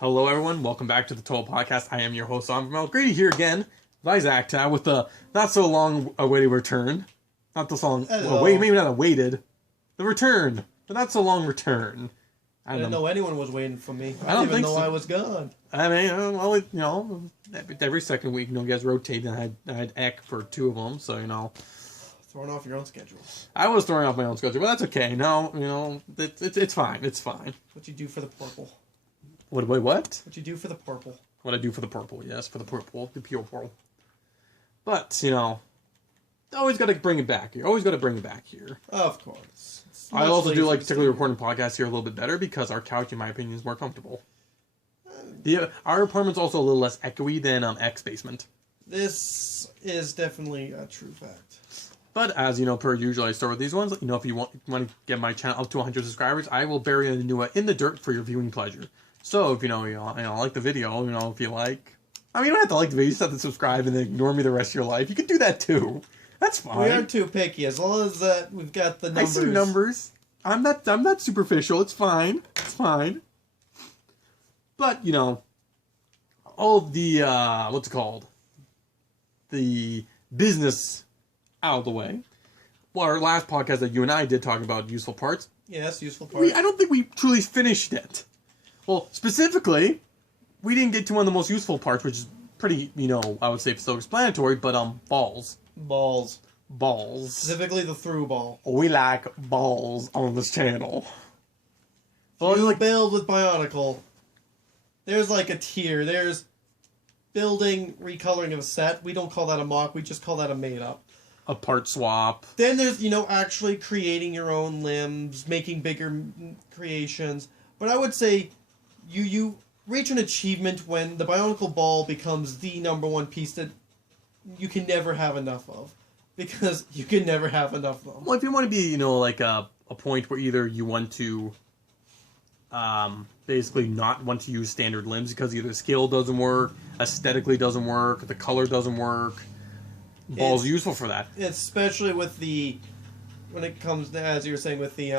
Hello, everyone. Welcome back to the T.O.A Podcast. I am your host, Onvermel. Great to here again, Isaac, with the not so long awaited return. Not this long. Well, wait, maybe not awaited. The return. The not so long return. I didn't know anyone was waiting for me. I don't even think know so. I was gone. I mean, well, every second week, you guys rotate, and I had Eck for 2 of them, so, Throwing off your own schedule. I was throwing off my own schedule, but that's okay. No, it's fine. It's fine. What you do for the purple? What? What you do for the purple? What I do for the purple, yes, for the purple, the pure purple. But, always got to bring it back here. Always got to bring it back here. Of course. I also do like particularly recording podcasts here a little bit better because our couch, in my opinion, is more comfortable. Our apartment's also a little less echoey than X basement. This is definitely a true fact. But as per usual, I start with these ones. If you want to get my channel up to 100 subscribers, I will bury a new in the dirt for your viewing pleasure. So if you like the video, if you like, you don't have to like the video. You just have to subscribe and then ignore me the rest of your life. You can do that too. That's fine. We aren't too picky as long as we've got the numbers. I see numbers. I'm not superficial. It's fine. It's fine. But all the what's it called? The business out of the way. Well, our last podcast that you and I did talking about useful parts. Yes, useful parts. I don't think we truly finished it. Well, specifically, we didn't get to one of the most useful parts, which is pretty, I would say self-explanatory, but balls. Balls. Specifically the through ball. We like balls on this channel. Well, you build with Bionicle. There's like a tier. There's building, recoloring of a set. We don't call that a mock. We just call that a made-up. A part swap. Then there's, actually creating your own limbs, making bigger creations. But I would say you reach an achievement when the Bionicle ball becomes the #1 piece that you can never have enough of. Because you can never have enough of them. Well, if you want to be, like a point where either you want to basically not want to use standard limbs because either scale doesn't work, aesthetically doesn't work, the color doesn't work, ball's useful for that. Especially with when it comes to, as you were saying, with the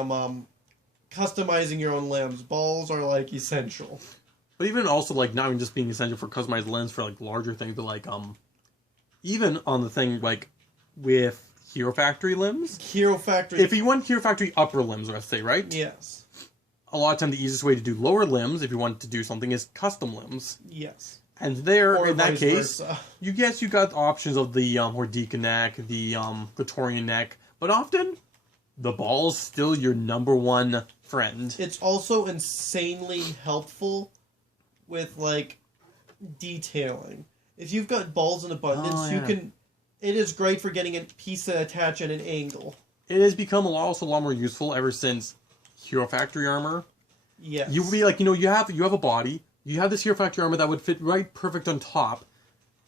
customizing your own limbs, balls are like essential. But even also like not even just being essential for customized limbs for like larger things, but like even on the thing like with Hero Factory limbs. Hero Factory. If you want Hero Factory upper limbs, let's say, right? Yes. A lot of time the easiest way to do lower limbs, if you want to do something, is custom limbs. Yes. And there, or in that case, versa. you got options of the Hordika neck, the Clitorian neck, but often the ball's still your #1 friend. It's also insanely helpful with like detailing. If you've got balls in abundance, you can. It is great for getting a piece to attach at an angle. It has become also a lot more useful ever since Hero Factory armor. Yes. You would be like, you have a body. You have this Hero Factory armor that would fit right perfect on top,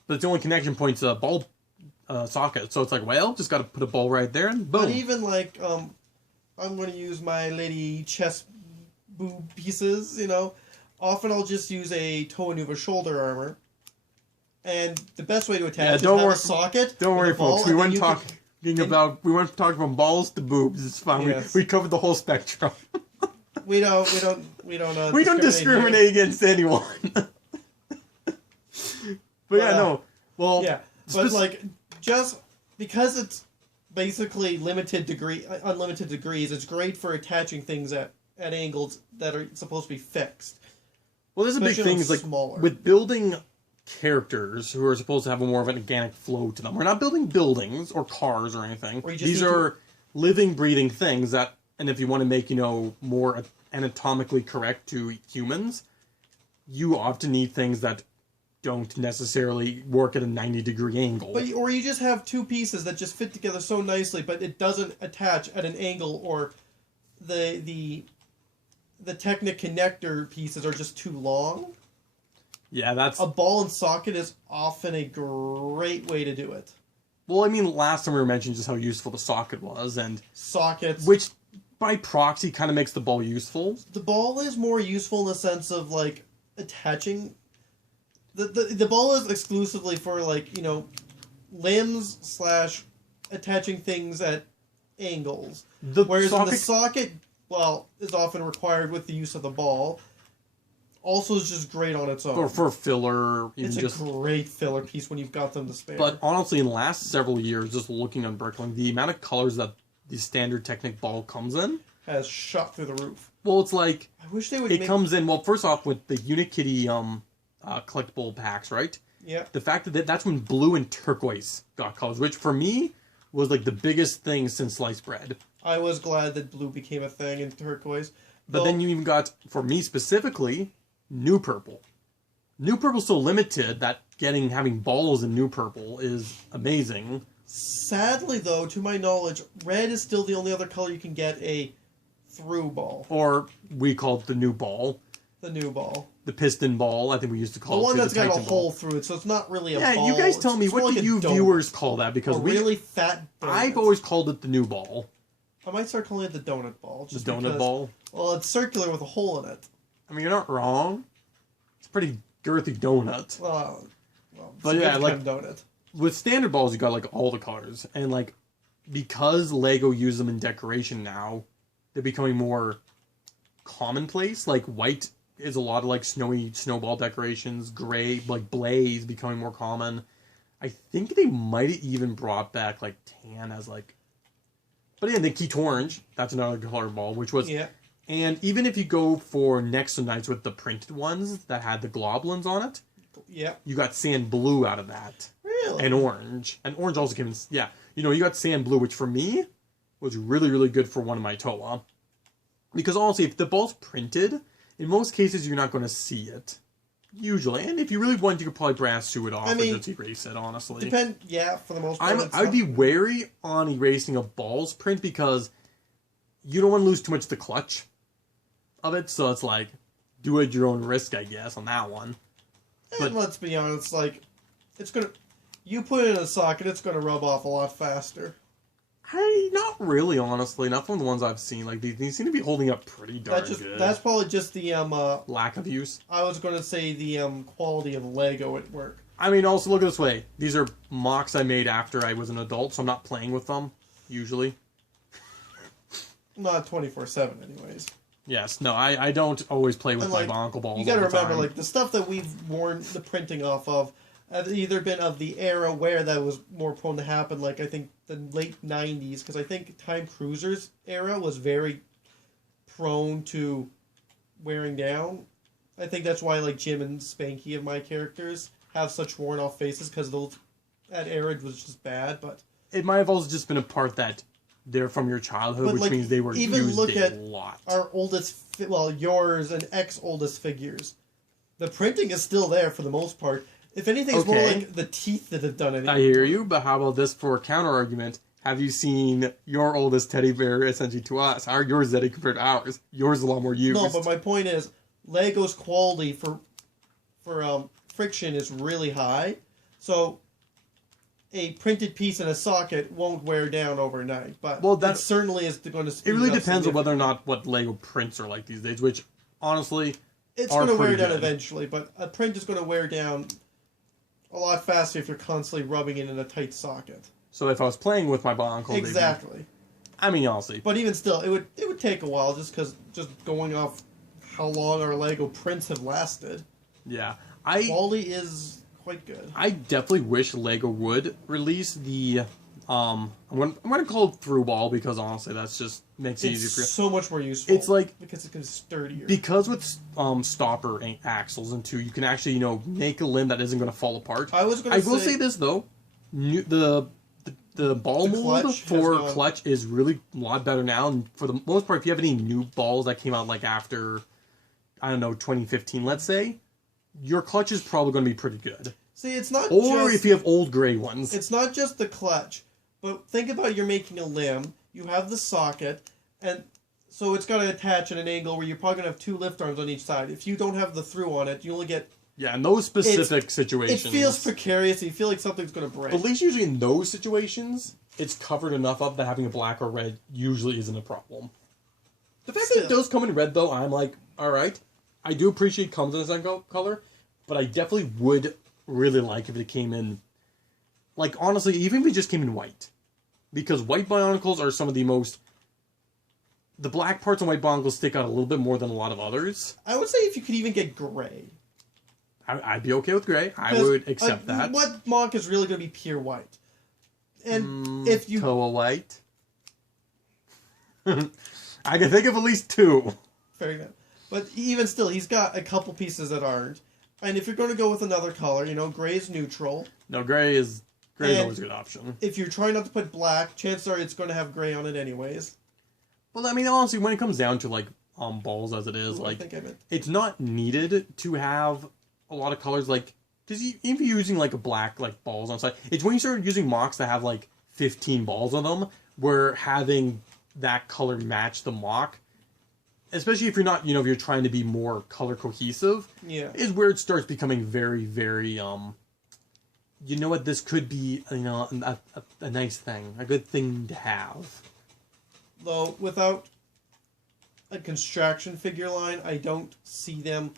but the only connection point's a ball socket. So it's like, well, just got to put a ball right there and boom. But even like, I'm going to use my lady chest boob pieces, Often I'll just use a T.O.A Nuva shoulder armor. And the best way to attach is have a socket. Don't worry, folks. We weren't talking from balls to boobs. It's fine. Yes. We covered the whole spectrum. We don't discriminate against anyone. But just because it's basically unlimited degrees, it's great for attaching things at angles that are supposed to be fixed. Well, there's a big thing is like smaller. With building characters who are supposed to have more of an organic flow to them. We're not building buildings or cars or anything. These are living, breathing things that, and if you want to make, more anatomically correct to humans, you often need things that don't necessarily work at a 90-degree angle. Or you just have 2 pieces that just fit together so nicely, but it doesn't attach at an angle, or the Technic connector pieces are just too long. Yeah, that's... A ball and socket is often a great way to do it. Well, last time we were mentioning just how useful the socket was, and... Sockets. Which, by proxy, kind of makes the ball useful. The ball is more useful in the sense of, like, attaching... The ball is exclusively for, like, limbs / attaching things at angles. Whereas the socket, is often required with the use of the ball. also is just great on its own. Or for filler. It's a great filler piece when you've got them to spare. But honestly, in the last several years, just looking on Bricklink, the amount of colors that the standard Technic ball comes in has shot through the roof. Well, it's like I wish they would. It comes in first off with the Unikitty collectible packs, right? Yeah. The fact that that's when blue and turquoise got colors, which for me was like the biggest thing since sliced bread. I was glad that blue became a thing in turquoise. But then you even got, for me specifically, new purple. New purple's so limited that having balls in new purple is amazing. Sadly, though, to my knowledge, red is still the only other color you can get a through ball. Or we call it the new ball. The new ball. The piston ball, I think we used to call it. The one that's got a hole through it, so it's not really a ball. Yeah, you guys tell me, what do you viewers call that? Because really fat donut. I've always called it the new ball. I might start calling it the donut ball. The donut ball? Well, it's circular with a hole in it. I mean, you're not wrong. It's a pretty girthy donut. Well, but yeah, like donut. With standard balls, you got like all the colors, and like because Lego uses them in decoration now, they're becoming more commonplace. Like white is a lot of like snowy snowball decorations. Gray, like blaze, becoming more common. I think they might have even brought back like tan as like. But again, they keep orange. That's another color ball, which was. Yeah. And even if you go for Next to Nights with the printed ones that had the globulins on it, yeah, you got sand blue out of that. Really? And orange. And orange also came in, yeah. You know, you got sand blue, which for me was really, really good for one of my T.O.A. Because honestly, if the ball's printed, in most cases you're not going to see it. Usually. And if you really want, you could probably brass sew it off and just erase it, honestly. Yeah, for the most part. I'd be wary on erasing a ball's print because you don't want to lose too much of the clutch of it, so it's like, do it at your own risk, I guess, on that one. And let's be honest, like, you put it in a socket, it's gonna rub off a lot faster. Not really, honestly. Not from the ones I've seen. Like, they seem to be holding up pretty darn good. That's probably just the, lack of use. I was gonna say the, quality of Lego at work. I mean, also, look at it this way. These are mocs I made after I was an adult, so I'm not playing with them, usually. Not 24/7, anyways. Yes, no, I don't always play with my Bionicle balls. You gotta remember, like, the stuff that we've worn the printing off of have either been of the era where that was more prone to happen, like, I think the late 90s, because I think Time Cruiser's era was very prone to wearing down. I think that's why, like, Jim and Spanky of my characters have such worn-off faces, because that era was just bad, but... It might have also just been a part that they're from your childhood, but which means they were even used look a at lot. Our oldest, yours and ex-oldest figures. The printing is still there for the most part. If anything, it's more like the teeth that have done it. I hear you, but how about this for a counter-argument? Have you seen your oldest teddy bear essentially to us? Yours is compared to ours. Yours is a lot more used. No, but my point is, Lego's quality for friction is really high. So a printed piece in a socket won't wear down overnight, but that certainly is going to speed it really depends on whether or not what Lego prints are like these days, which, honestly, it's going to wear down eventually, but a print is going to wear down a lot faster if you're constantly rubbing it in a tight socket. So if I was playing with my Bionicle... Exactly. I mean, honestly. But even still, it would take a while just going off how long our Lego prints have lasted. Yeah. Quality is quite good. I definitely wish Lego would release the... I'm going to call it through ball because honestly that's just makes it easier for you. It's so much more useful. It's like because it's sturdier. Because with stopper axles and you can actually make a limb that isn't going to fall apart. I will say this though, the ball mold for clutch is really a lot better now, and for the most part, if you have any new balls that came out like after 2015, let's say, your clutch is probably going to be pretty good. See, it's not or if you have old gray ones. It's not just the clutch. But think about you're making a limb, you have the socket, and so it's got to attach at an angle where you're probably going to have two lift arms on each side. If you don't have the through on it, you only get... Yeah, in those specific situations... It feels precarious, you feel like something's going to break. But at least usually in those situations, it's covered enough up that having a black or red usually isn't a problem. The fact that it does come in red, though, I'm like, alright. I do appreciate it comes in a second color, but I definitely would really like if it came in... Like, honestly, even if it just came in white. Because white Bionicles are some of the most the black parts on white Bongles stick out a little bit more than a lot of others. I would say if you could even get gray. I'd be okay with gray. I would accept that. What mock is really going to be pure white? And if you... T.O.A white? I can think of at least 2. Fair enough. But even still, he's got a couple pieces that aren't. And if you're going to go with another color, gray is neutral. No, gray is always a good option. If you're trying not to put black, chances are it's going to have gray on it anyways. Well, I mean, honestly, when it comes down to, like, balls as it is, it's not needed to have a lot of colors, like, because if you're using, like, a black, like, balls on side, it's when you start using mocks that have, like, 15 balls on them, where having that color match the mock, especially if you're not, if you're trying to be more color cohesive, is where it starts becoming very, very, you know what, this could be, a nice thing, a good thing to have. Though, without a construction figure line, I don't see them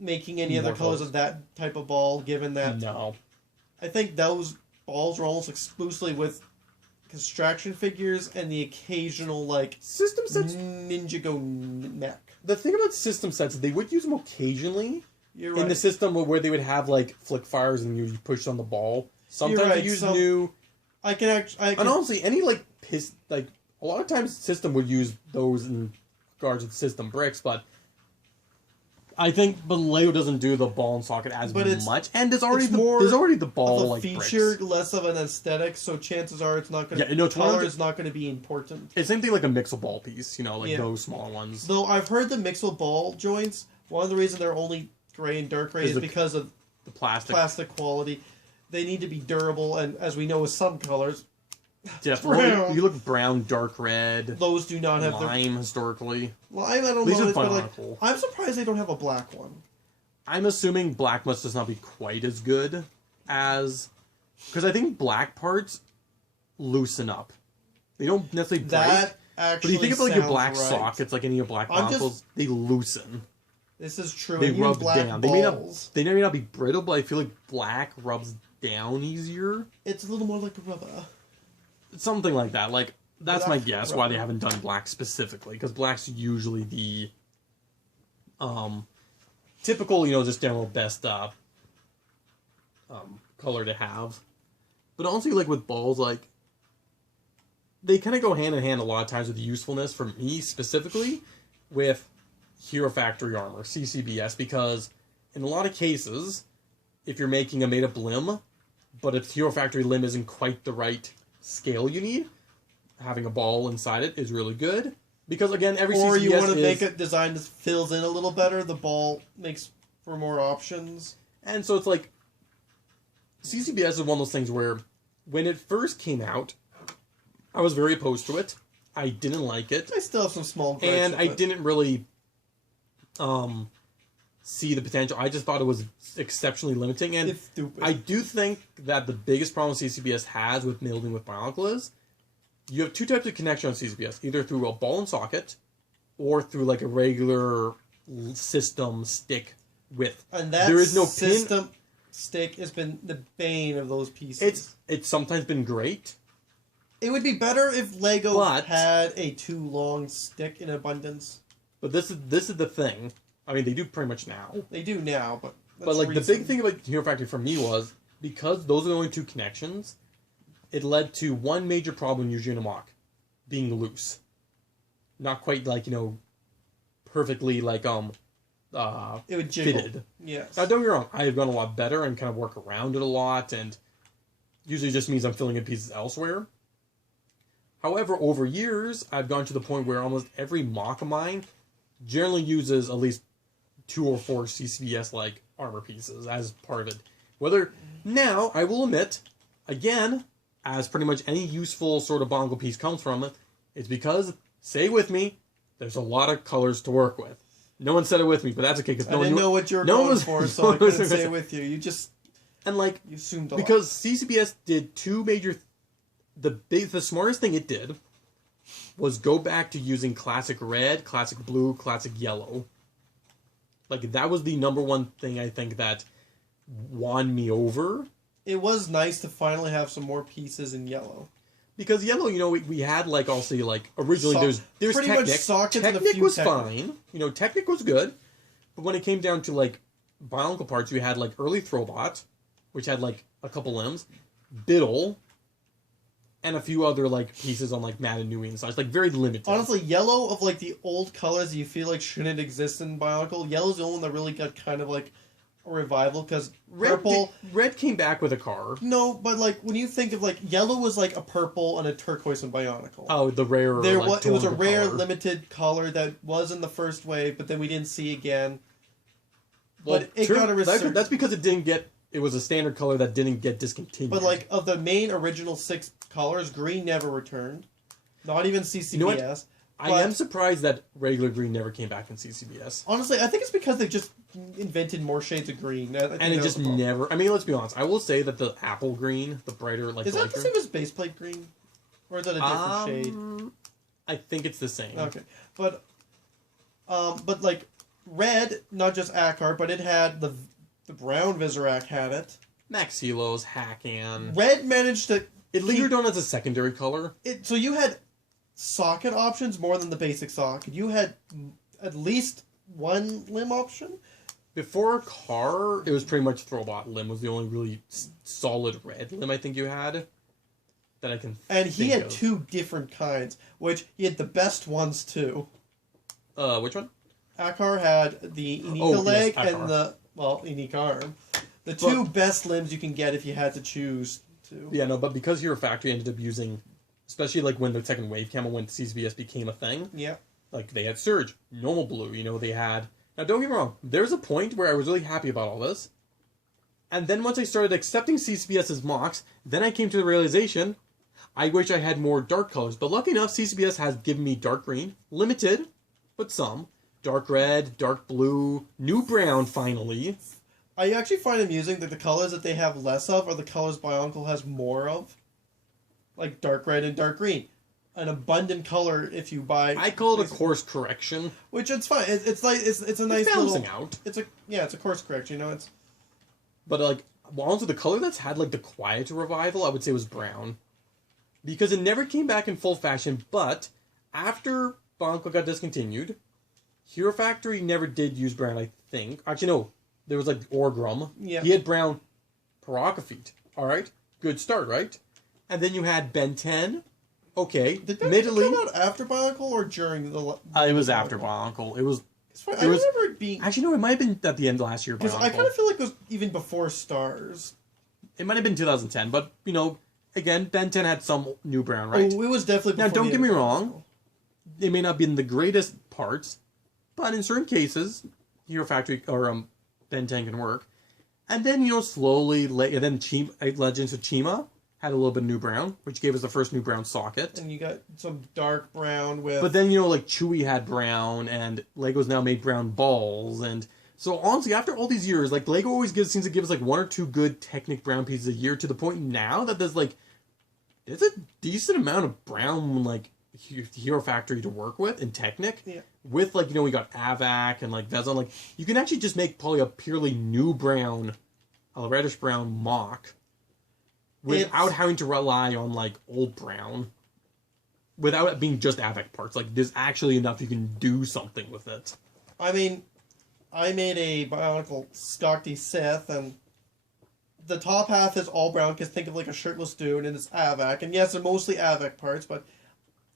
making any other colors of that type of ball, given that... No. I think those balls are almost exclusively with construction figures and the occasional, like... System sets... Ninjago neck. The thing about system sets, they would use them occasionally. You're right. In the system where they would have, like, flick fires and you push on the ball. Sometimes they use new... I can And honestly, any, like, a lot of times system would use those in regards to system bricks, but Lego doesn't do the ball and socket as much, and there's already the ball like feature, bricks. less of an aesthetic. So chances are it's not going to color is not going to be important. It's same thing like a mixel ball piece, those smaller ones. Though I've heard the mixel ball joints. One of the reasons they're only gray and dark gray is because of the plastic quality. They need to be durable, and as we know with some colors. Definitely. You look brown, dark red. Those do not have lime historically. Lime, I don't know. But I'm surprised they don't have a black one. I'm assuming black must just not be quite as good as, because I think black parts loosen up. They don't necessarily break. That actually. But you think of like your black sockets, like any of your black bottles, they loosen. This is true. They rub down. They may not be brittle, but I feel like black rubs down easier. It's a little more like a rubber. Something like that. Like, that's my guess why they haven't done black specifically. Because black's usually the typical, just general best color to have. But honestly, like, with balls, like, they kind of go hand in hand a lot of times with the usefulness, for me specifically, with Hero Factory armor, CCBS. Because in a lot of cases, if you're making a made-up limb, but if Hero Factory limb isn't quite the right scale you need, having a ball inside it is really good, because again, every CCBS you want to make a design that fills in a little better, the ball makes for more options. And so it's like CCBS is one of those things where when it first came out, I was very opposed to it. I didn't like it. I still have some small gripes and I didn't really see the potential. I just thought it was exceptionally limiting, and I do think that the biggest problem CCBS has with building with Bionicle is you have two types of connection on CCBS, either through a ball and socket or through like a regular system stick width. And that there is no system stick has been the bane of those pieces. It's sometimes been great. It would be better if Lego had a too long stick in abundance. But this is the thing. I mean, they do pretty much now. They do now, but like the big thing about Hero Factory for me was, because those are the only two connections, it led to one major problem using a mock, being loose. Not quite like, perfectly like it would jiggle. Fitted. Yes. Now don't get me wrong, I have done a lot better and kind of work around it a lot, and usually just means I'm filling in pieces elsewhere. However, over years, I've gone to the point where almost every mock of mine generally uses at least 2 or 4 CCBS like armor pieces as part of it. Whether now, I will admit, again, as pretty much any useful sort of bongo piece comes from it, it's because, say with me, there's a lot of colors to work with. No one said it with me, but that's okay. Cause I didn't know what you were going for, so I couldn't say it with you. You just you assumed a lot. Because CCBS did 2 major. The smartest thing it did was go back to using classic red, classic blue, classic yellow. Like, that was the number one thing I think that won me over. It was nice to finally have some more pieces in yellow. Because yellow, we had like I'll say like originally there's pretty Technic. much sockets and a Technic few was Technic. fine. Technic was good, but when it came down to like Bionicle parts, we had like early Throwbot, which had like a couple limbs, Biddle, and a few other like pieces on like Mad and Nui and such. Like very limited. Honestly, yellow of like the old colors you feel like shouldn't exist in Bionicle. Yellow's the only one that really got kind of like a revival because purple. Red came back with a car. No, but like when you think of like yellow was like a purple and a turquoise in Bionicle. Oh, the rare. It was a rare color. Limited color that was in the first wave, but then we didn't see again. Well, but it got a resurgence. That's because it didn't get. It was a standard color that didn't get discontinued. But like of the main original 6 colors, green never returned. Not even CCBS. You know what? I am surprised that regular green never came back in CCBS. Honestly, I think it's because they've just invented more shades of green. And it just never... I mean, let's be honest. I will say that the apple green, the brighter... like is that the same as baseplate green? Or is that a different shade? I think it's the same. Okay. But like, red, not just Akar, but it had the brown Visorak had it. Max Helos, Hakan. Red managed to... It lingered on as a secondary color. So you had socket options more than the basic socket. You had at least one limb option. Before car, it was pretty much Throwbot limb was the only really solid red limb I think you had that I can. And he had 2 different kinds, which he had the best ones too. Which one? Akar had the Inika leg and the Inika arm. The 2 best limbs you can get if you had to choose to. Yeah, no, but because Hero Factory ended up using. Especially like when the second wave came and when CCBS became a thing. Yeah. Like they had Surge, Normal Blue, they had... Now don't get me wrong, there's a point where I was really happy about all this. And then once I started accepting CCBS's mocs, then I came to the realization, I wish I had more dark colors. But lucky enough, CCBS has given me dark green, limited, but some. Dark red, dark blue, new brown finally. I actually find amusing that the colors that they have less of are the colors Bionicle has more of. Like dark red and dark green, an abundant color if you buy. I call it a course correction, which it's fine. It's like it's a nice balancing little, out. It's a course correction. It's. But like, honestly, the color that's had like the quieter revival, I would say, was brown, because it never came back in full fashion. But after Bionicle got discontinued, Hero Factory never did use brown. I think actually no, there was like Orgrum. Yeah, he had brown Paracafeet. All right, good start, right? And then you had Ben 10. Okay. Did that come out after Bionicle or during the... it was after Bionicle. It was... I remember it being... Actually, no, it might have been at the end of last year. Because I kind of feel like it was even before Stars. It might have been 2010, but, again, Ben 10 had some new brown, right? Oh, it was definitely before. Now, don't get me wrong. They may not be in the greatest parts, but in certain cases, Hero Factory or Ben 10 can work. And then, slowly... And then Legends of Chima had a little bit of new brown, which gave us the first new brown socket. And you got some dark brown with... But then, like Chewie had brown, and Lego's now made brown balls, and... So, honestly, after all these years, like, Lego always seems to give us, like, 1 or 2 good Technic brown pieces a year, to the point now that there's, like... There's a decent amount of brown, like, Hero Factory to work with in Technic. Yeah. With, like, we got Avac and, like, Vezon. Like, you can actually just make probably a purely new brown, a reddish brown mock... Without having to rely on, like, old brown. Without it being just AVAC parts. Like, there's actually enough you can do something with it. I mean, I made a Bionicle Stock D Sith, and the top half is all brown, because think of, like, a shirtless dude, and it's AVAC. And yes, they're mostly AVAC parts, but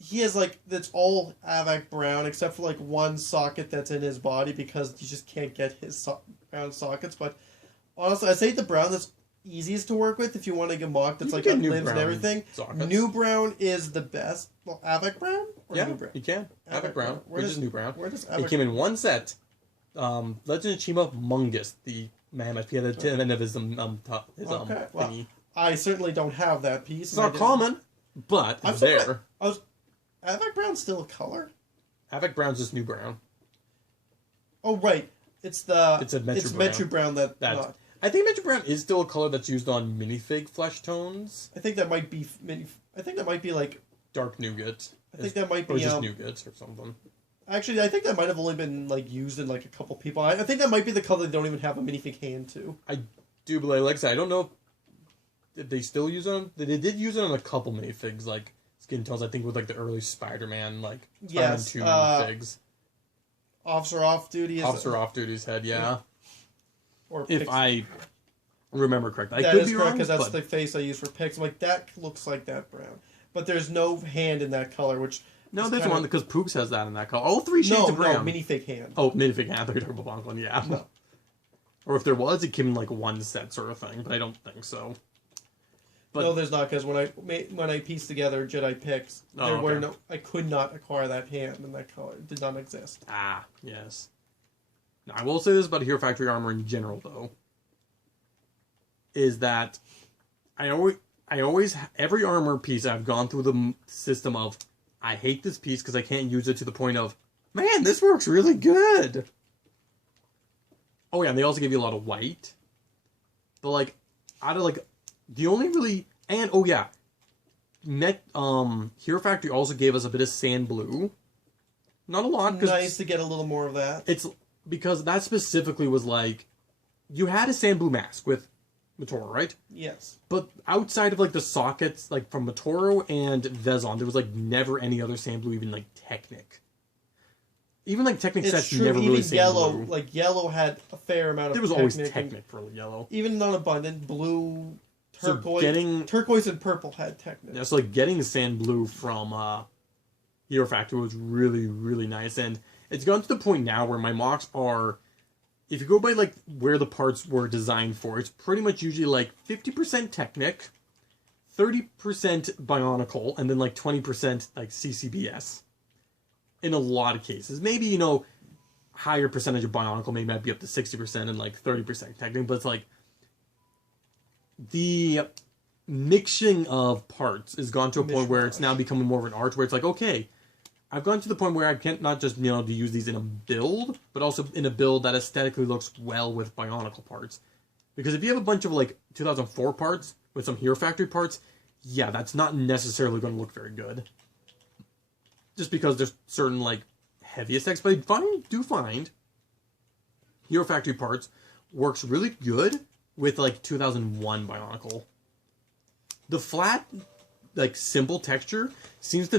he has, like, that's all AVAC brown, except for, like, one socket that's in his body, because you just can't get his brown sockets. But, honestly, I'd say the brown that's easiest to work with if you want to get mocked. It's like got limbs and everything. Sockets. New brown is the best. Well, Avac brown or new brown? You can. Avac brown. Where does new brown? Where does It came in one set. Legend of Chima Mungus, the mammoth. He had the end of his thingy. I certainly don't have that piece. It's not common, but it's there. Avac brown's still a color. Avac brown's just new brown. Oh right, it's Metru brown that. I think Metro Brown is still a color that's used on minifig flesh tones. I think that might be like dark nougat. I think that might be or just nougats or something. Actually, I think that might have only been like used in like a couple people. I think that might be the color they don't even have a minifig hand to. I do believe, like I said, I don't know if they still use it on. They did use it on a couple minifigs, like skin tones. I think with like the early Spider-Man, like yes, Spider-Man 2 figs. Officer Off-Duty's head, yeah. Or if I remember correctly, that is correct because that's the face I use for pics. I'm like, that looks like that brown, but there's no hand in that color, which. No, there's one because Pooks has that in that color. All 3 shades of brown. No, minifig hand. Oh, minifig hand. I thought you were talking about Bonklin, yeah. No. Or if there was, it came in like one set sort of thing, but I don't think so. But, no, there's not, because when I pieced together Jedi pics, I could not acquire that hand in that color. It did not exist. Ah, yes. Now, I will say this about Hero Factory armor in general, though, is that I always every armor piece I've gone through the system of, I hate this piece because I can't use it, to the point of, man, this works really good. Oh yeah, and they also give you a lot of white. But like, out of like, the only really, and oh yeah, Hero Factory also gave us a bit of sand blue. Not a lot. Nice to get a little more of that. It's because that specifically was like, you had a sand blue mask with Matoro, right? Yes. But outside of like the sockets, like from Matoro and Vezon, there was like never any other sand blue, even like Technic. Even like Technic sets never really sand yellow, blue. like yellow had a fair amount of. There was always Technic for yellow. Even non-abundant blue, turquoise, turquoise and purple had Technic. Yeah, so like getting sand blue from Hero Factory was really, really nice, and it's gotten to the point now where my mocks are, if you go by like where the parts were designed for, it's pretty much usually like 50% Technic, 30% Bionicle, and then like 20% like CCBS. In a lot of cases, maybe higher percentage of Bionicle, maybe might be up to 60% and like 30% Technic, but it's like the mixing of parts has gone to a point where it's now becoming more of an art, where it's like, okay, I've gone to the point where I can't not just, to use these in a build, but also in a build that aesthetically looks well with Bionicle parts. Because if you have a bunch of, like, 2004 parts with some Hero Factory parts, yeah, that's not necessarily going to look very good. Just because there's certain, like, heavy aesthetics. But I do find Hero Factory parts works really good with, like, 2001 Bionicle. The flat, like, simple texture seems to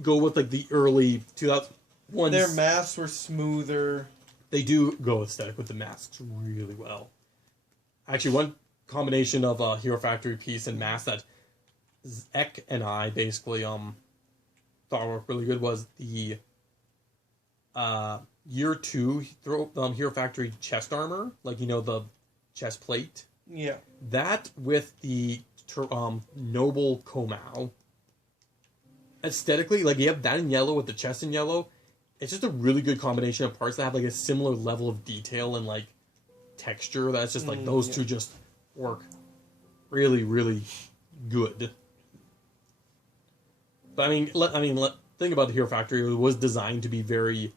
go with like the early 2001s. Their masks were smoother. They do go aesthetic with the masks really well. Actually, one combination of a Hero Factory piece and mask that Ek and I basically thought worked really good was the Year 2 Hero Factory chest armor, like the chest plate. Yeah. That with the Noble Komau. Aesthetically, like, you have that in yellow with the chest in yellow. It's just a really good combination of parts that have, like, a similar level of detail and, like, texture. That's just, like, those two just work really, really good. But, think about the Hero Factory. It was designed to be very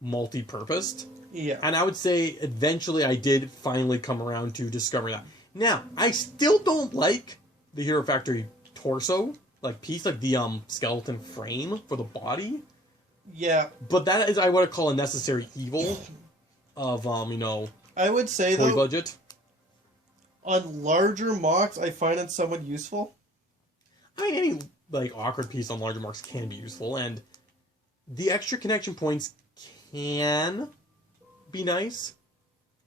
multi-purposed. Yeah. And I would say, eventually, I did finally come around to discover that. Now, I still don't like the Hero Factory torso. Like, piece, like the skeleton frame for the body. Yeah. But that is, I would call, a necessary evil of, I would say, toy budget. On larger mocks, I find it somewhat useful. Any, like, awkward piece on larger mocks can be useful, and the extra connection points can be nice.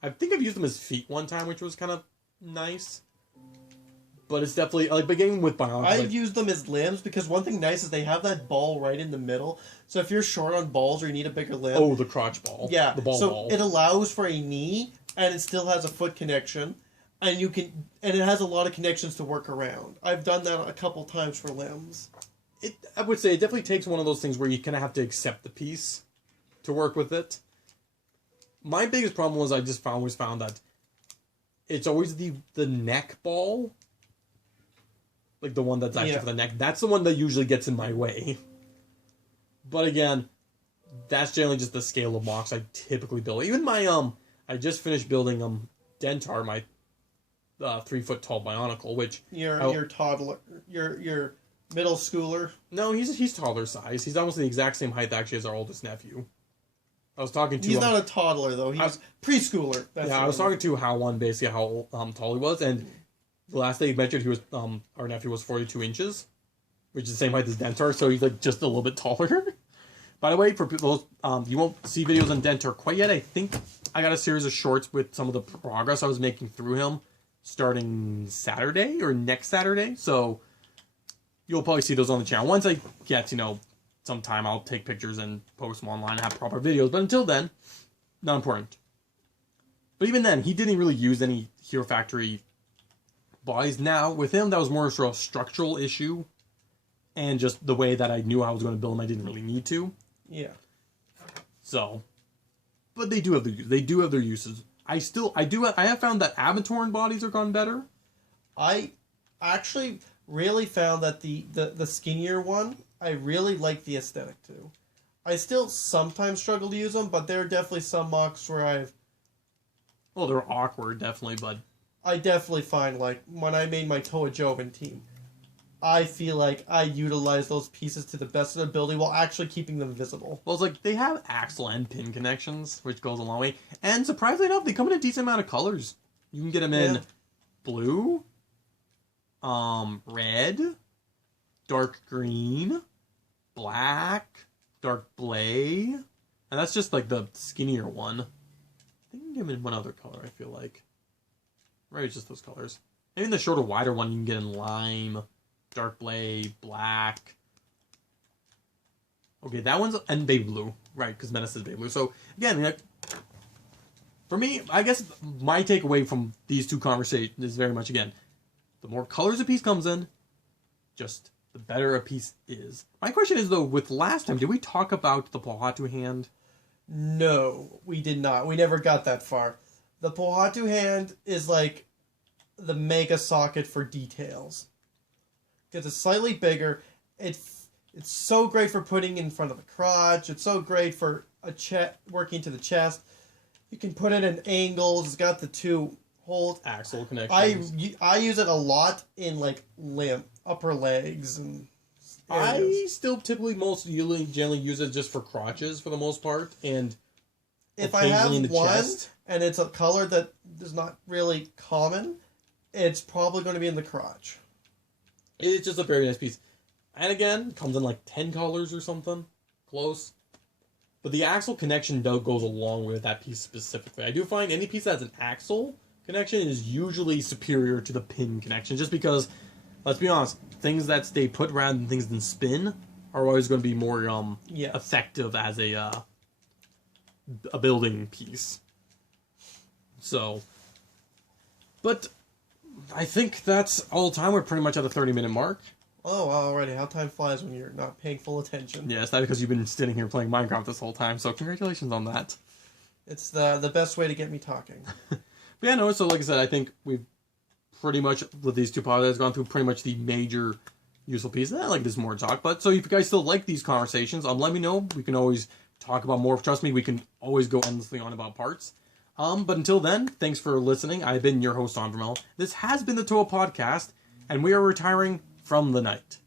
I think I've used them as feet one time, which was kind of nice. But it's definitely, like, beginning with Bionicle. I've used them as limbs, because one thing nice is they have that ball right in the middle. So if you're short on balls or you need a bigger limb... Oh, the crotch ball. Yeah. The ball. It allows for a knee, and it still has a foot connection. And it has a lot of connections to work around. I've done that a couple times for limbs. I would say it definitely takes one of those things where you kind of have to accept the piece to work with it. My biggest problem was I just always found that it's always the neck ball... Like, the one that's actually for the neck. That's the one that usually gets in my way. But again, that's generally just the scale of mocks I typically build. Even my, I just finished building, Dentar, my 3-foot tall Bionicle, which... Your toddler, your middle schooler? No, he's toddler size. He's almost the exact same height, actually, as our oldest nephew. I was talking to He's not a toddler, though. He's preschooler. I was talking to How basically how tall he was, and... The last day he measured, our nephew was 42 inches. which is the same height as Dentar, so he's like just a little bit taller. By the way, for those, you won't see videos on Dentar quite yet. I think I got a series of shorts with some of the progress I was making through him starting Saturday or next Saturday. So you'll probably see those on the channel. Once I get, some time, I'll take pictures and post them online and have proper videos. But until then, not important. But even then, he didn't really use any Hero Factory bodies. Now, with him, that was more sort of a structural issue. And just the way that I knew I was going to build him, I didn't really need to. Yeah. So, but they do have their uses. I have found that Aventoran bodies are gone better. I actually really found that the skinnier one, I really like the aesthetic too. I still sometimes struggle to use them, but there are definitely some mocks where well, they're awkward, definitely, but I definitely find, like, when I made my T.O.A Joven team, I feel like I utilize those pieces to the best of their ability while actually keeping them visible. Well, it's like they have axle and pin connections, which goes a long way. And surprisingly enough, they come in a decent amount of colors. You can get them in blue, red, dark green, black, dark blay. And that's just like the skinnier one. I think you can get them in one other color, I feel like. Right, it's just those colors. Maybe in the shorter, wider one, you can get in lime, dark blade, black. Okay, that one's... And baby blue. Right, because Menace is baby blue. So, again, for me, I guess my takeaway from these two conversations is very much, again, the more colors a piece comes in, just the better a piece is. My question is, though, with last time, did we talk about the Pohatu hand? No, we did not. We never got that far. The Pohatu hand is like the mega socket for details. Because it's slightly bigger. It's so great for putting in front of the crotch. It's so great for working to the chest. You can put it in angles. It's got the two holes. Axle connections. I use it a lot in like upper legs and areas. I still typically generally use it just for crotches for the most part, and if I have one and it's a color that is not really common, it's probably going to be in the crotch. It's just a very nice piece. And again, comes in like 10 colors or something. Close. But the axle connection goes along with that piece specifically. I do find any piece that's an axle connection is usually superior to the pin connection. Just because, let's be honest, things that stay put rather than things that spin are always going to be more effective as a building piece. So, but I think that's all the time. We're pretty much at the 30-minute mark. Oh, already. How time flies when you're not paying full attention. Yeah, it's not because you've been sitting here playing Minecraft this whole time, so congratulations on that. It's the best way to get me talking. But yeah, no, so like I said, I think we've pretty much, with these two podcasts, gone through pretty much the major useful pieces. I like this more talk, but so if you guys still like these conversations, let me know. We can always talk about more. Trust me, we can always go endlessly on about parts. But until then, thanks for listening. I've been your host, Onvermel. This has been the T.O.A Podcast, and we are retiring from the night.